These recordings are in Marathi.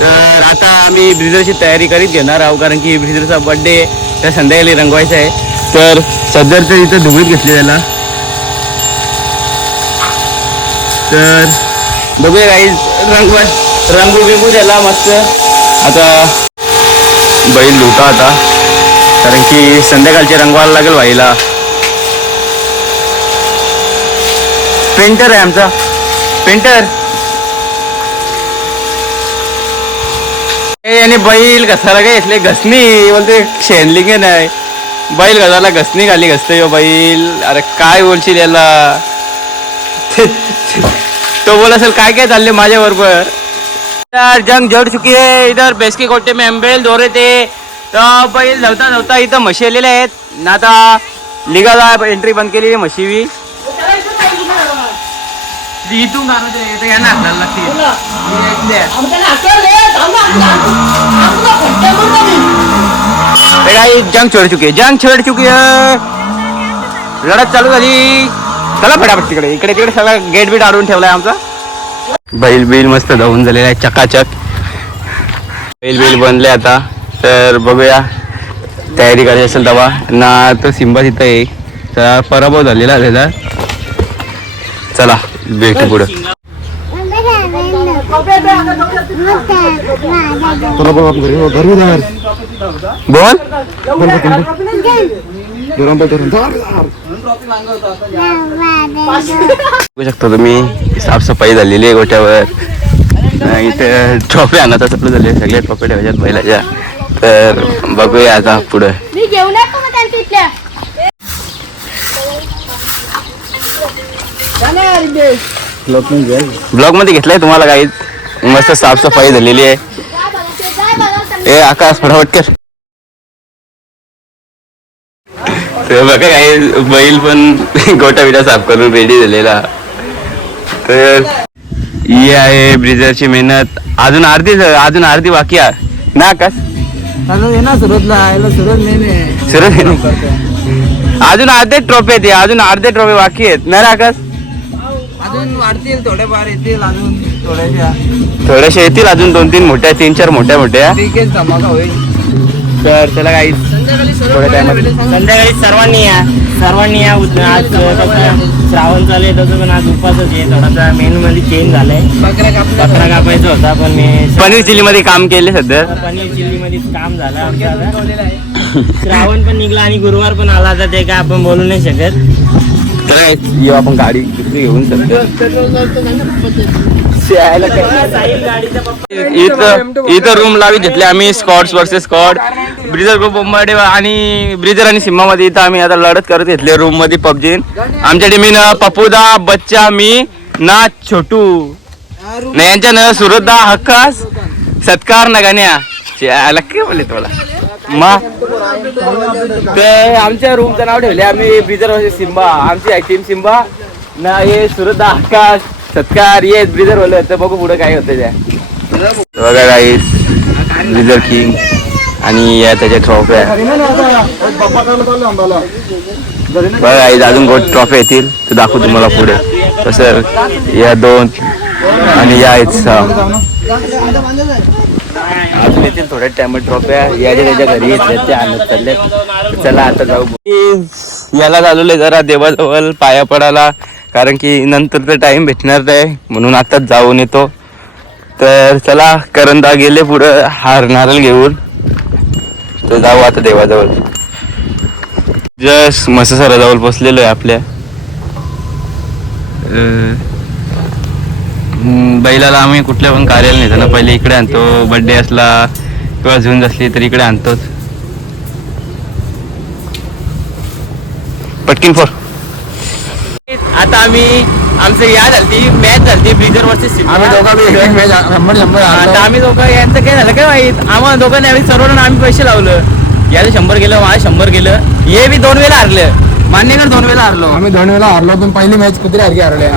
तर आता आम्ही ब्रिजरची तयारी करीत घेणार आहोत, कारण की ब्रिजरचा बर्थडे त्या संध्याकाळी रंगवायचा आहे. तर सध्या तर इथं धुवीत घेतले त्याला. तर बघूया काही रंगू बिंगू त्याला मस्त. आता बैल लुटा आता, कारण की संध्याकाळचे रंगवायला लागेल भाईला. पेंटर आहे आमचा पेंटर. याने बैल घसायला काय घेतले घसणी बोलते, शेणलिंग नाही बैल घसायला घसणी खाली घसते यो बैल. अरे काय बोलशील याला. तो बोल असेल काय काय चालले माझ्या बरोबर. जंग जड चुकी आहे इधर बेसकी कोटे में एम्बेल दोरे ते. तर बैल धावता धावता इथं म्हशी आलेल्या आहेत ना. आता लिगाला एंट्री बंद केली आहे म्हशी. इथून जंग छोड चुकी लढत चालू झाली. चला फटाफट तिकडे इकडे तिकडे सगळा गेट बीट आडून ठेवलाय आमचा. बैल बिल मस्त धावून झालेला आहे चकाचक. बैल बनले आता. तर बघूया तयारी करायची असेल तेव्हा ना. तो सिंबा तिथं आहे तर पराभव झालेला त्याचा. चला भेटू पुढं. बोल बघू शकता तुम्ही साफसफाई झालेली आहे गोट्यावर. इथे ट्रॉफी आणायचा चालू झाले, सगळे ट्रॉफी ठेवायच्यात बैलाच्या. तर बघूया आता पुढं. ब्लॉग मध्ये घेतलाय तुम्हाला काही. मस्त साफसफाई झालेली आहे. ए आकाश फटाफट कर. तर बघा काही बैल पण गोटा बिटा साफ करून रेडी झालेला. तर ही आहे ब्रिजरची मेहनत. अजून अर्धी बाकी आहे ना आकाश. अजून अर्धे ट्रॉफी आहेत, अजून अर्धे ट्रॉफी बाकी आहेत ना रे आकाश. अजून वाढतील थोडेफार येतील अजून थोड्याशा येतील अजून 2-3 मोठ्या 3-4 मोठ्या. धमाका होईल. तर त्याला काही थोड्या टायमात संध्याकाळी सर्वांनी या आज श्रावण चालू आहे तसं पण आज उपासच आहे. थोडासा मेनू मध्ये चेंज झालाय. बकरा कापायचा होता पण मी पनीर चिली मध्ये काम केले सध्या. पनीर चिल्ली मध्ये काम झालं आमचं. श्रावण पण निघला आणि गुरुवार पण आला तर ते काय आपण बोलू नाही शकत. तर आपण गाडी दुसरी घेऊन इथं रूम लावी घेतले आम्ही. Scotts versus Scott. Bridger group बोंबाडे आणि ब्रिजर आणि सिम्मा मध्ये इथं आम्ही आता लढत करत घेतले रूम मध्ये पबजी. आमच्या टीमीनं पप्पूदा बच्चा मी ना छोटू ना यांच्या न सुरतदा हक्कास सत्कार ना गाण्या काय बोलले तुला मा. तर आमच्या रूमचं नाव ठेवले आम्ही ब्रिजर वर्सेस सिम्बा. आमची टीम सिम्बा ना हे सुरतदा हक्कास सत्कार ये ब्रिजर बोलले. तर बघू पुढे काय होतं त्या. बघा गाईस ब्रिजर किंग आणि या त्याच्या ट्रॉफ्या. बघा गाईस अजून गोट ट्रॉफी येतील तर दाखवू तुम्हाला पुढे तसं. या 2 आणि या अजून येतील थोड्या टायमात ट्रॉफ्या. याच्या त्याच्या घरी येतल्या त्या आणत चालल्यात. चला आता जाऊ. याला चालवलंय जरा देवाजवळ पाया पडायला, कारण की नंतर तर टाइम भेटणार नाही म्हणून आताच जाऊन येतो. तर चला करंदा गेले पुढं हार नारळ घेऊन. तर जाऊ आता देवाजवळ. जस्ट मसासराजवळ पोचलेलो आहे आपल्या. बैलाला आम्ही कुठल्या पण कार्याला नेताना पहिले इकडे आणतो. बर्थडे असला किंवा झुंज असली तर इकडे आणतोच. पटकीन फोर. आता आम्ही आमचं या झाली मॅच झाली ब्रिजर वर्सेस आम्ही दोघं यांचं काय झालं काय माहित. आम्हाला दोघांनी आम्ही सर्वांना आम्ही पैसे लावलं. याला 100 गेलं माझं 100 गेलं. हे बी 2 वेळा हारलं. मान्यकर 2 वेळा हारलो. आम्ही 2 वेळा हारलो पण पहिली मॅच कुठे हरले.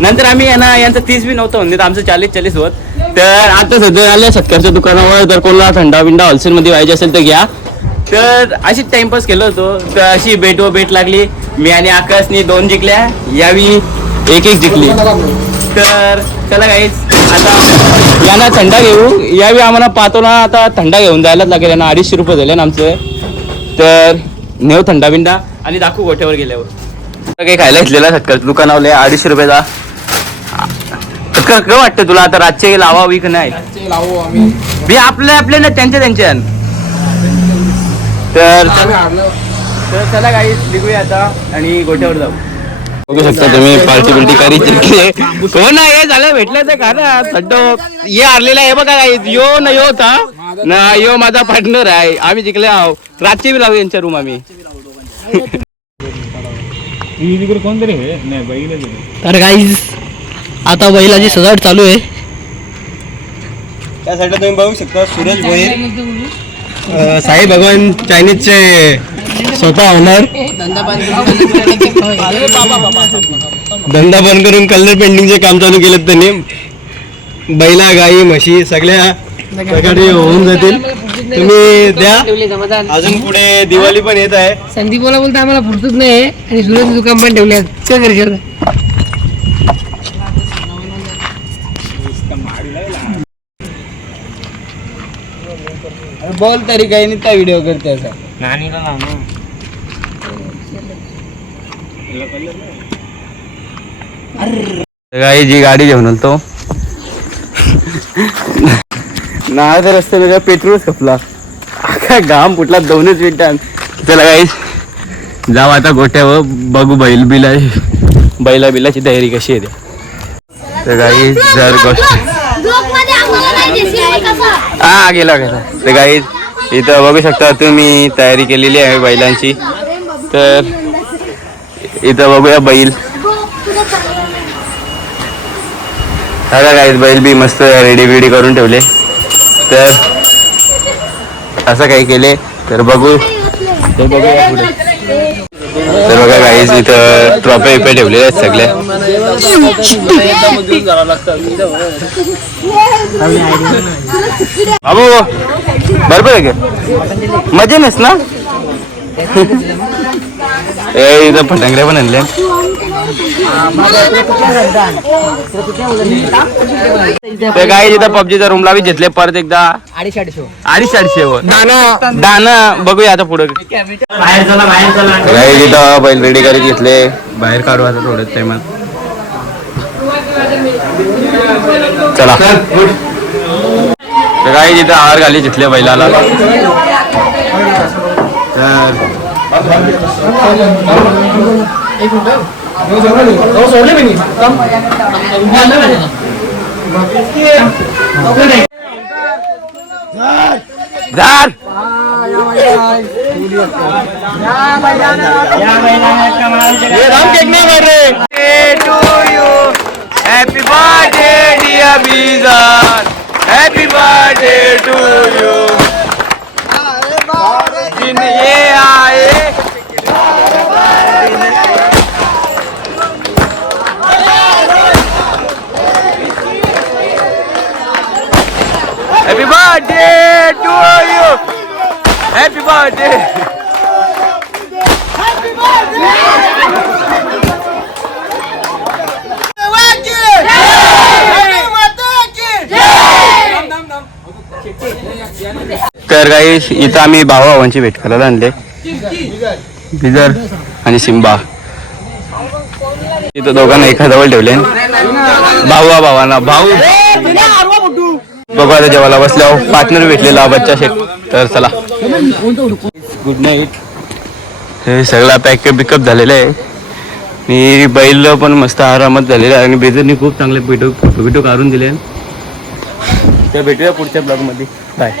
नंतर आम्ही यांचं 30 बी नव्हतं म्हणजे आमचं 40-40 होत. तर आता सध्या आल्या सत्कारच्या दुकानावर जर कोणाला थंडा बिंडा होलसेल मध्ये व्हायचे असेल तर घ्या. तर अशीच टाइमपास केलं होतो. तर अशी भेट लागली. मी आणि आकाशनी 2 जिंकल्या, यावी 1-1 जिंकली. तर चला गाईस आता यांना थंडा घेऊ. यावेळी आम्हाला पाहतो ना आता थंडा घेऊन जायलाच लागेल. यांना 250 रुपये झाले ना आमचे. तर नेऊ थंडा बिंडा आणि दाखवू गोठ्यावर गेल्यावर. काही खायला घेतलेला सत्कार दुकानावले 250 रुपयाचा. काय वाटतं तुला आता रातचे लावावी का नाही? लावू आम्ही. मी आपल्या ना त्यांच्या तर चला काही निघूया आता आणि गोठ्यावर जाऊ. बघू शकता तुम्ही पार्टी बिल्टी करी हो ना. हे झालं भेटलं तर खा ना थंड. हे हारलेला आहे बघा काही यो ना यो होता ना. यो माझा पार्टनर आहे. आम्ही जिंकले आहो. रातची बी लावू यांच्या रूम आम्ही. तर गाईज आता बैलाची सजावट चालू आहे. त्या साईडला तुम्ही बघू शकता सूरज भोईर साई भगवान चायनीजचे स्वतः होणार. धंदा बंद करून कलर पेंटिंगचे काम चालू केलं त्यांनी. बैला गाई म्हशी सगळ्या प्रकारे होऊन जातील. तुम्ही द्या. अजून पुढे दिवाळी पण येत आहे. संदीप बोलता आम्हाला फुरतच नाही आणि सुरज दुकान पण ठेवले काय करायचं. बोल तरी काही नाही. त्या व्हिडिओ करते असा. काही जी गाडी घेऊन आलतो ना तर रस्ते वेगळा पेट्रोल खपला. काय घाम फुटला 2च मिनिटांत. चला काही जाऊ आता गोठ्यावर बघू बैला बिलाची तयारी कशी येते. तर काही जर गोष्ट हा गेला तर काही इथं बघू शकता तुम्ही तयारी केलेली आहे बैलांची. तर इथं बघूया बैल. बघा काही बैल बी मस्त रेडी बिडी करून ठेवले. तर असं काही केले तर बघू. ते बघूया पुढे. तर बघा काहीच इथं ट्रॉफी विपे ठेवलेले आहेत सगळे. बाबू बरोबर आहे का? मजा नस ना. इथं फटांगड्या पण आणल्या. ते काय इथं पबजीचा रूम लावी घेतले परत एकदा 250 दाना. बघूया आता पुढे. काही तिथं बैल रेडी करीत घेतले. बाहेर काढू आता थोडं टायमात. चला काही तिथं आहार घाली घेतले बैलाला. Happy birthday dear Bizan. Happy birthday to you. दिन ये आए. Happy birthday to you. Happy birthday. तर काही इथं आम्ही भावांची भेट करायला आणले. बिजर आणि सिम्बा. इथं दोघांना एका जवळ ठेवले. भावांना भाऊ बघू आता जेवायला बसल्यावर पार्टनर भेटलेला बच्चा शेख. तर चला गुड नाईट. हे सगळा पॅकअप बिकअप झालेलं आहे. आणि बैल पण मस्त आरामात झालेला आहे. आणि बेजरनी खूप चांगले फोटो काढून दिले. तर भेटूया पुढच्या ब्लॉगमध्ये. बाय.